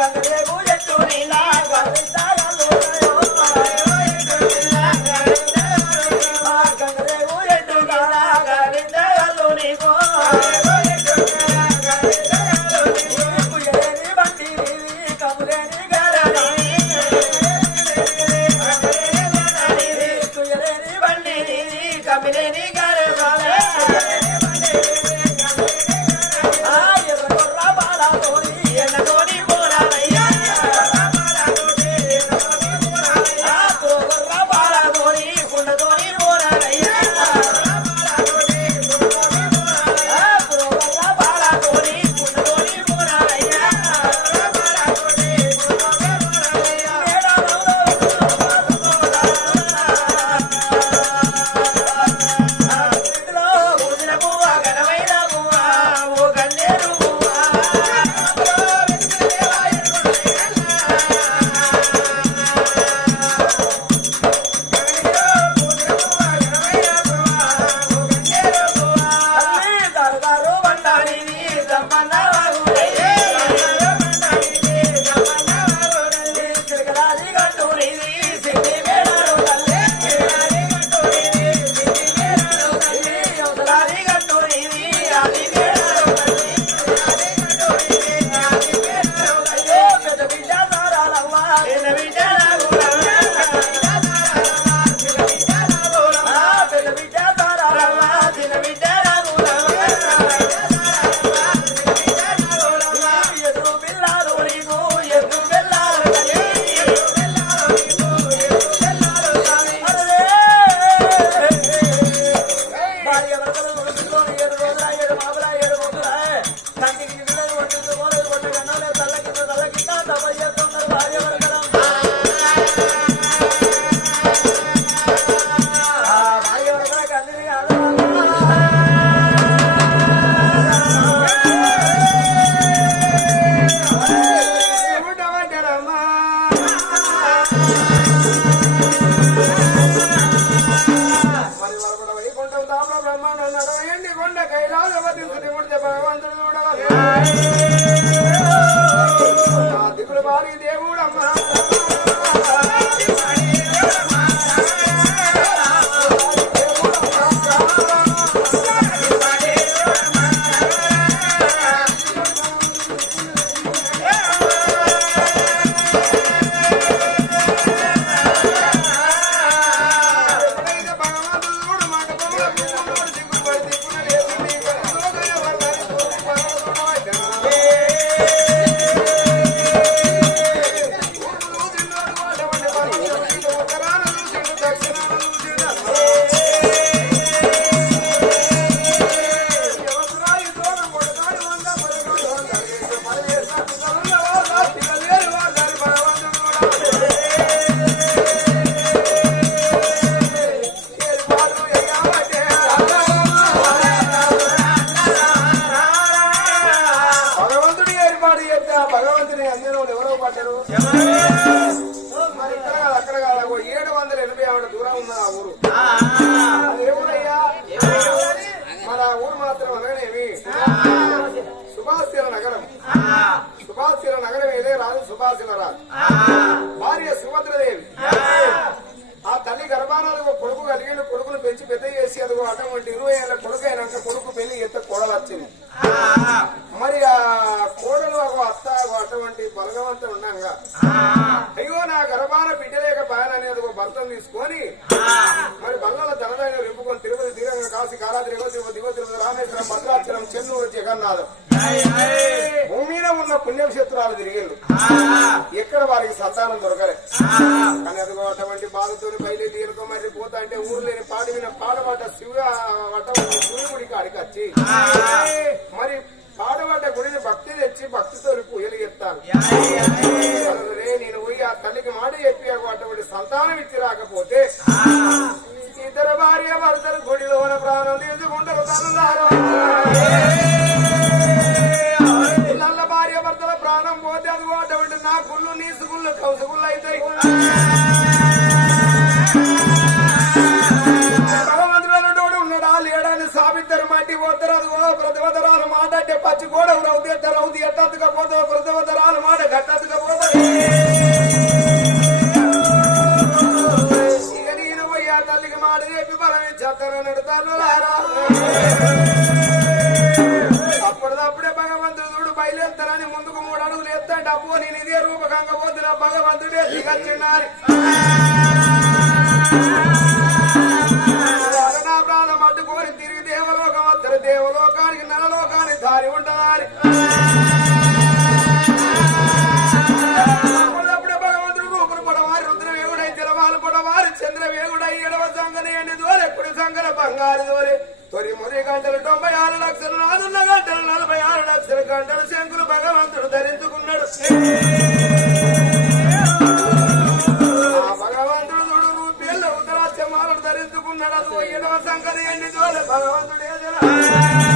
గంగ ఎట్టు నీలాగా నడవ ఎండి కొండ కైలాసవతి సుడిముడితే భగవంతుడు చూడవలే దిగులు భారీ దేవుడమ్మా. మరి ఆ కోడలు ఒక అత్త అటువంటి బలగవంతులు ఉన్నాగా అయ్యో నా గర్భాన బిడ్డలేక బాయన అనేది ఒక భర్తను తీసుకొని మరి బల్లల తనదైన నింపుకొని తిరుపతి తీరంగ కాశీ కాలాద్రి తిరుపతి తిరుపతి రామేశ్వరం భద్రాచలం చెన్నూరు జగన్నాథం. భూమిన ఉన్న పుణ్యక్షేత్రాలు తిరిగిండు ఎక్కడ వారికి సంతానం దొరకలే. కానీ అదిగో అటువంటి బాధతో బయలుదేరుకో మరి పోతా అంటే ఊరు లేని పాడు మీద పాట పాట శివ వటం అడిగచ్చి మరి పాడబడ్డ గుడిని భక్తి తెచ్చి భక్తితో పూజలు చెప్తాను నేను పోయి ఆ తల్లికి మాట చెప్పి అటువంటి సంతానం ఇచ్చి రాకపోతే ఇద్దరు భార్య భర్తలు గుడిలోన ప్రాణం తీసుకుంటారు తనులారా. నల్ల భార్య భర్తల ప్రాణం పోతే అది అటువంటి నా కుళ్ళు నీ సుగుళ్ళు కౌసుగుళ్ళు భగవంతుడు అంటే పచ్చి గోడ రౌతి ఎత్త రౌతి ఎట్టద్దుగా పోతావు ప్రతివదరాలు మాట గట్టద్దుగా పోతాయి ఇక నేను పోయి ఆ తల్లికి మాట చెప్పి బలం ఇచ్చేస్తాను నడుతాను రారా అప్పటిదప్పుడే భగవంతుడు చూడు బయలుదేరుతానని ముందుకు మూడు అడుగులు ఎత్తా డబ్బు నేను ఇదే రూపకంగా పోతున్నా భగవంతుడే దిగచ్చినారి ప్రాణం అడ్డుకొని తిరిగి దేవలోకం వద్దరు దేవలోకానికి నరలోకానికి దారి ఉండాలి. అప్పుడప్పుడే భగవంతుడు రూపులు పడవారి రుద్రవేగుడై జలవాలు పడవారి చంద్రవేగుడై ఎడవ సంగని ఎండి దోరే కుడి సంగన బంగారు దోరే. తొలి మొదటి గంటలు తొంభై ఆరు లక్షలు నాలుగున్న గంటలు నలభై ఆరు లక్షల గంటలు శంకులు భగవంతుడు ధరించుకున్నాడు. భగవంతుడు చూడు రూపేళ్ళు ఉత్తరాక్షమాలను ధరించుకున్నాడు. అది ఎడవ సంగని ఎండి దోరే భగవంతుడు భగవంతుడు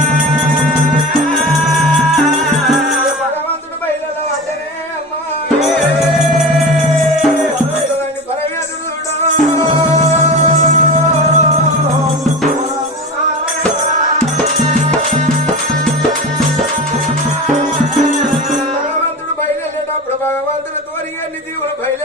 భగవంతుడు తోరి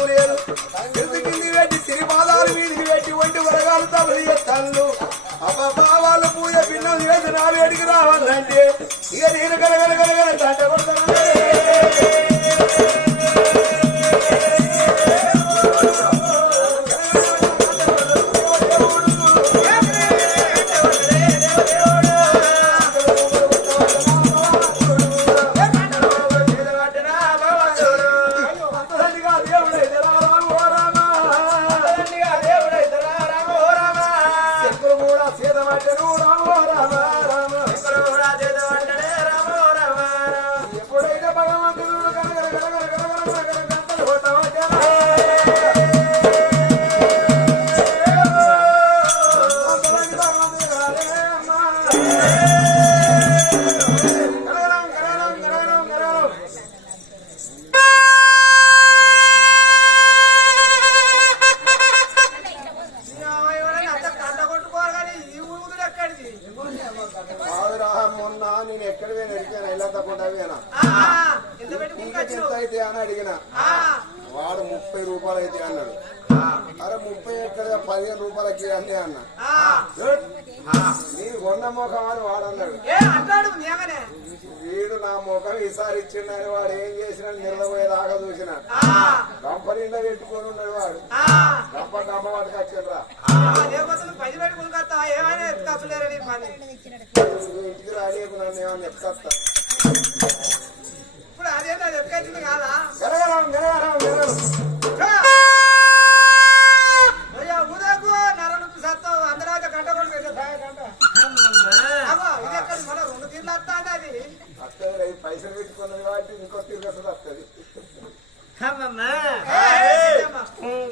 ఒంటికి లేదు ఎత్తు కింది పెట్టి సిరి పాదాలు వీధికి పెట్టి ఒంటి వరగాలు తబలి ఎత్తాళ్ళు అబ్బా వాళ్ళు పూజ పిల్లలు చేసి నా వేడికి రావాలంటే. ఇక నేను గలగల ఇంటికి రాలేకు నన్ను ఏమన్నా ఎత్తుకొస్తా ఇప్పుడు అదేనా ఎక్కచ్చింది కాదా గరగరం గరగరం అయ్యా ఉదయకు నరనుకు సత్తావు అందరాక గంట కూడా పెట్టే గంట అవ్వ, ఇది ఎక్కడ మన రెండు తీర్లు వస్తాంది అది పైసలు పెట్టుకున్నది కాబట్టి ఇంకో తిరిగి వస్తుంది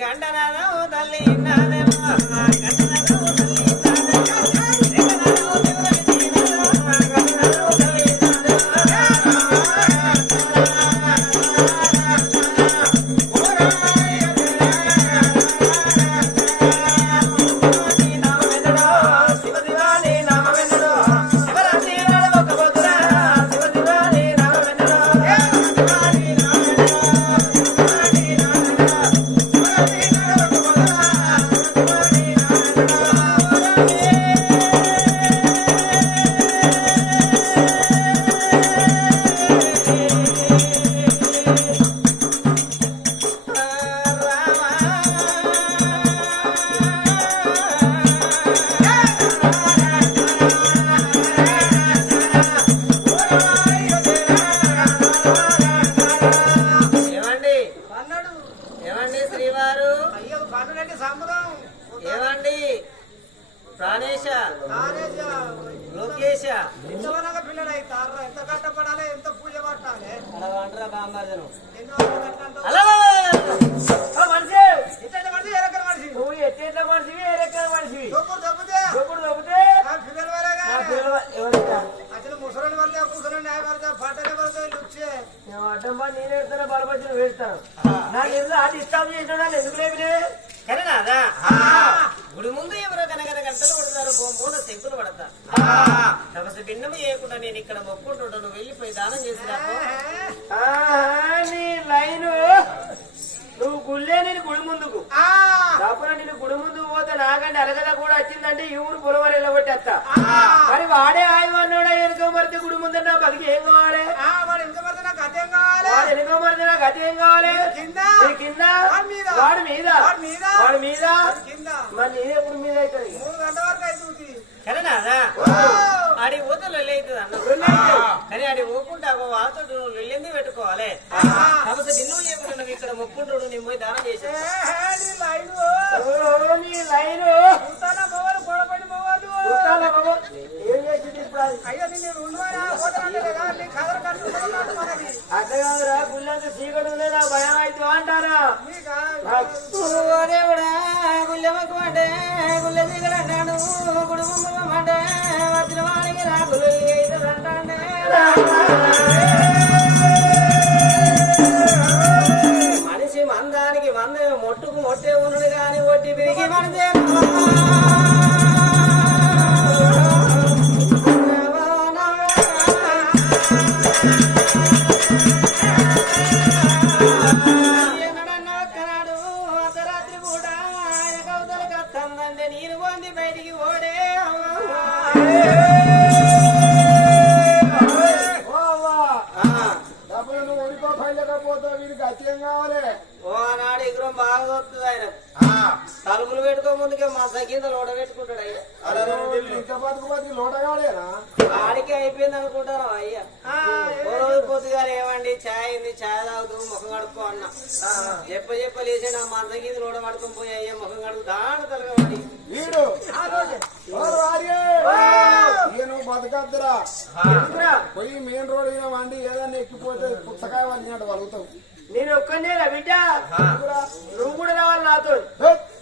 గంటనాదం తల్లి నాదేమో వల్లే కూర్చొని న్యాయ పడతాయి పట్టనే పడతాయి లుచ్చే నేను అడ్డం పని నేను ఎడతాను బలపచ్చిన వేస్తాను. నాకు ఎందుకు అది ఇస్తాం చేసిన ఎందుకు లేపినే కననాదా తపస్సు భిన్నము చేయకుండా నేను ఇక్కడ మొక్కుంటుంటాను వెళ్ళిపోయి దానం చేసినాకు నీ లైను. నువ్వు గుళ్ళే నేను గుడి ముందుకు. ఆ. కాకుండా నేను గుడి ముందుకు పోతే నాకంటే అలగద కూడా వచ్చిందంటే ఈ ఊరు పొలవలు వెళ్ళగొట్టేస్తా ఆ. మరి వాడే ఆయన అన్నాడా ఎనుక మరితే గుడి ముందర నా బతికి ఏం కావాలి? ఆ, వాడు ఎంత పడితే నాకు అటు ఏం కావాలి? కింద. వాడి మీద. వాడి మీద? వాడి మీద. వాడి మీద? కింద. మరి నేను ఎప్పుడు మీద అవుతుంది? అవుతుంది ఆడి ఊతలు వెళ్ళేది అన్న. కానీ ఆడి ఊపుకుంటే వాళ్ళతో నువ్వు వెళ్ళింది పెట్టుకోవాలి. కాకపోతే నిన్ను లేకుండా నువ్వు ఇక్కడ మొక్కుంటాడు నేను పోయి దానం చేశాను నీ లైన్. అట్లా కాదురా గుళ్ళంత చీకటి ఉంది భయం అయితే అంటారా. నీకా ఓ దేవుడా గుళ్ళెమ్మకు అంటే గుళ్ళె దిగలంటాడు కుటుంబం అంటే వజ్రవాణికి వాడికి గుళ్ళు మనిషి మందానికి మంద మొట్టుకు మొట్టే ఉన్నది కానీ ఒట్టి పిరిగి మనదే లేచి నా మంచ కింద లోడ పడుకొని పోయి అయ్యా ముఖం కడుగు దాని తలగబడి వీడు. ఓ రాజే నేను బతకద్దురా. పోయి మెయిన్ రోడ్ మీద వండి ఏదన్నా ఎక్కిపోతే పుచ్చకాయ వాళ్ళినట్టు వలుగుతావు. నేను ఒక్కనే బిడ్డ. నువ్వు కూడా రావాలి నాతో.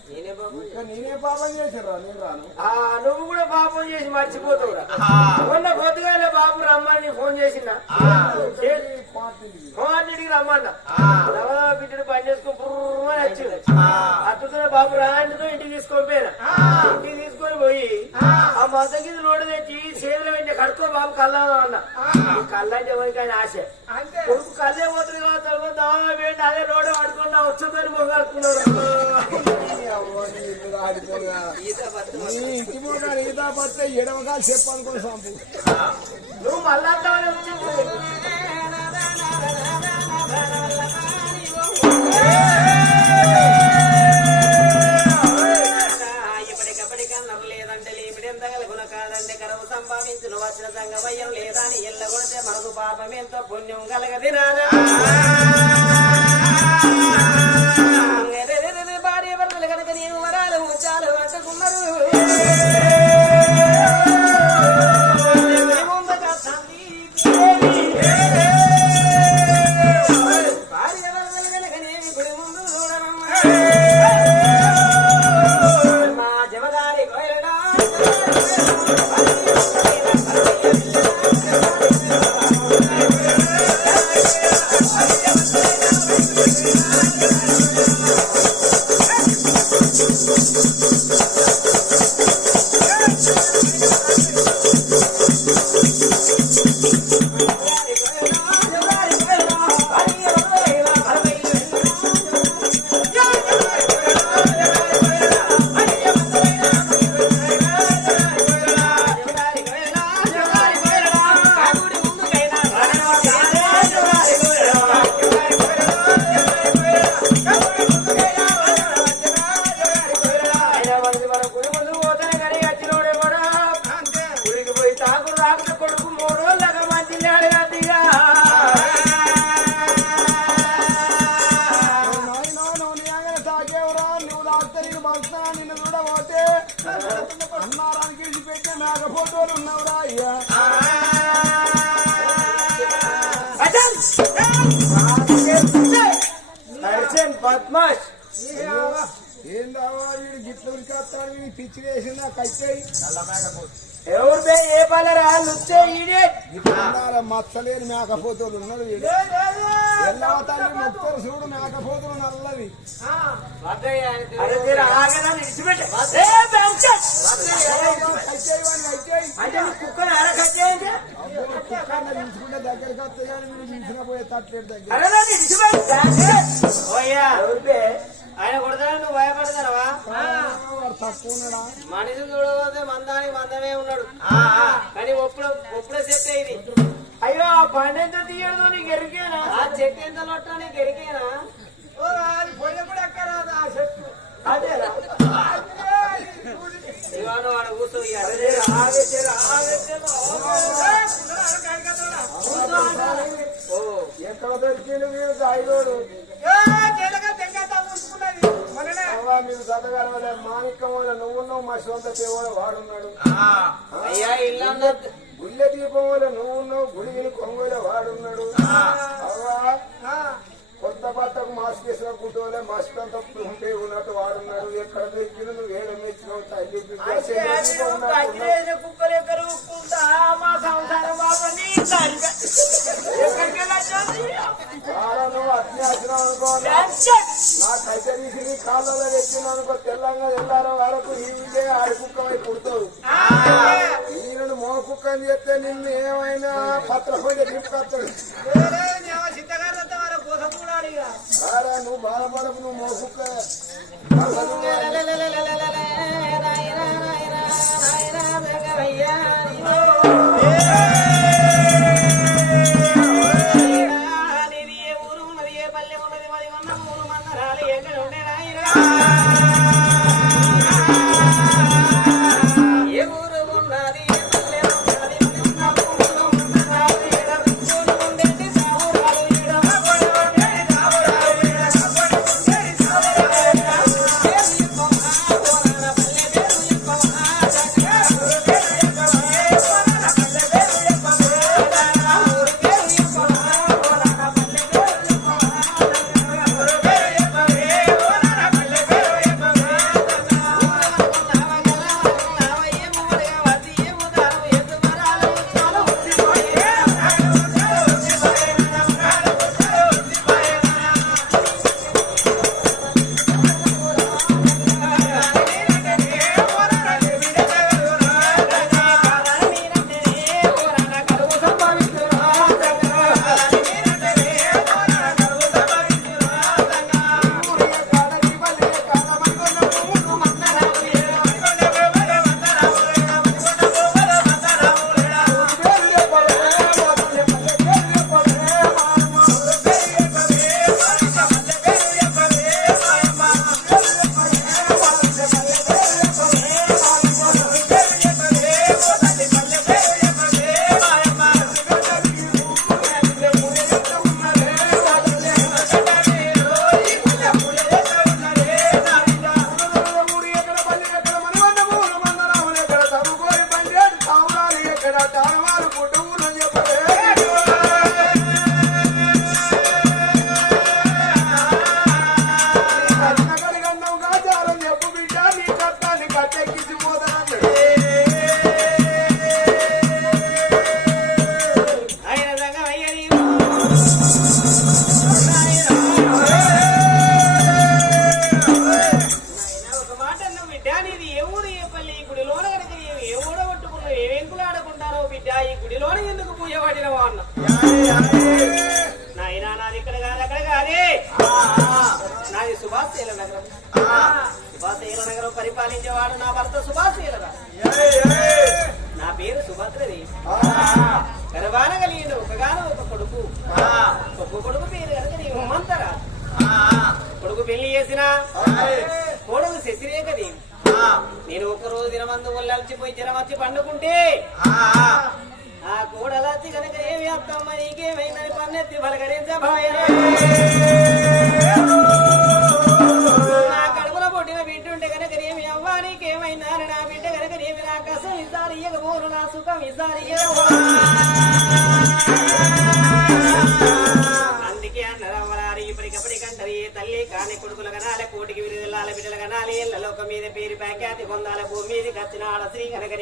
నేనే బాబు ఇంకా నేనే పాపం చేసిర్రా నేను రాను. ఆ నువ్వు కూడా పాపం చేసి మర్చిపోతావురా. మొన్న పొద్దుగానే బాబు రమ్మని ఫోన్ చేసిన ఫోన్కి రమ్మన్నా బిడ్డను పని చేసుకొని పుర్రమని వచ్చింది అత్తుతున్న బాబు రాంటితో ఇంటికి తీసుకొని పోయినా. ఇంటికి తీసుకొని పోయి ఆ. మొత్తం కింద లోడు తెచ్చి చేతులు వెంట కడుక్కో బాబు కల్లాదా అన్న. కళ్ళంటే ఎవరికైనా ఆశ. అంతే. కొడుకు కళ్ళే పోతుంది కదా తర్వాత దావా వేయండి అదే రోడ్డు పడుకున్నా వచ్చేదని మొగలుకున్నాడు నీ ఇంటి మొగాడు ఈతా పడితే ఎడవగా చెప్పనుకో సాంపు నువ్వు మళ్ళా అంటావని సంభావించిన వచ్చిన సంగమయ్యం లేదా అని ఎల్ల మనకు పాపం ఎంతో పుణ్యం కలగది వరాలు ముచ్చాలు పట్టుకున్నారు పిచ్చి వేసిందా కచ్చాయి ఎవరు ఏ పలరా లుచ్చే ఈడే. గిట్లు మచ్చలేని మేక ఫోటోలు ఉన్నాడు వీడు ఎల్లవ తల్లి మొక్కలు చూడు మేక ఫోటోలు నల్లవి. అరే తీరా ఆగదా విడిచిపెట్టే ఏ బెంచట్ కచ్చాయి వాడిని కచ్చాయి అంటే నీ కుక్కను అర కట్టేయండి. కుక్కర్ని పిలుచుకుంటే దగ్గరికి వస్తే కానీ మీరు పిలిచిన పోయే తట్టేడు దగ్గర ఆయన కొడతాడు? నువ్వు భయపడతావా మనిషి చూడబోతే మందానికి మందమే ఉన్నాడు. కానీ ఒప్పుడు ఒప్పుడే చెట్టు ఇది. అయ్యో ఆ పండెంత తీయడదో నీకు ఎరికేనా? ఆ చెట్టు ఎంత లొట్టా నీకు ఎరికేనా? ఓ అది పోయినప్పుడు ఎక్కరాదు ఆ చెట్టు. అదేరా ఇవాడు వాడు కూర్చో ఎక్కడ మీరు ఐదోడు. మీరు చదగలవలే మాణిక్యం వల్ల నువ్వున్నావు మా సొంత దేవుడు వాడున్నాడు గుళ్ళె దీపం వల్ల నువ్వున్నావు గుడిగిని కొంగుల వాడున్నాడు ఏ నా పేరు సుభద్రది. గర్భాన కలిగిన ఒకగాను ఒక కొడుకు. ఒక కొడుకు పేరు కనుక నీ ఉమ్మంతరా కొడుకు పెళ్ళి చేసిన? కొడుకు శశిరేఖ దేవి నేను ఒక రోజు దినమందు ఒళ్ళల్చిపోయి జ్వరం వచ్చి పండుకుంటే ఆ కూడలచ్చి కనుక ఏమి అత్తమ్మ నీకేమైందని పన్నెత్తి పలకరించబోయే ఇసారి ఇయ్యకపోను నా సుఖం ఇసారి అందుకే అన్నారు అమ్మలారి ఇప్పటికప్పటి కంటరి తల్లి కాని కొడుకులు కనాలి కోటికి విరుదలాల బిడ్డలు కనాలి ఎల్ల లోకం మీద పేరు ప్యాఖ్యాతి పొందాల భూమి మీద కచ్చిన ఆడ శ్రీ కనుక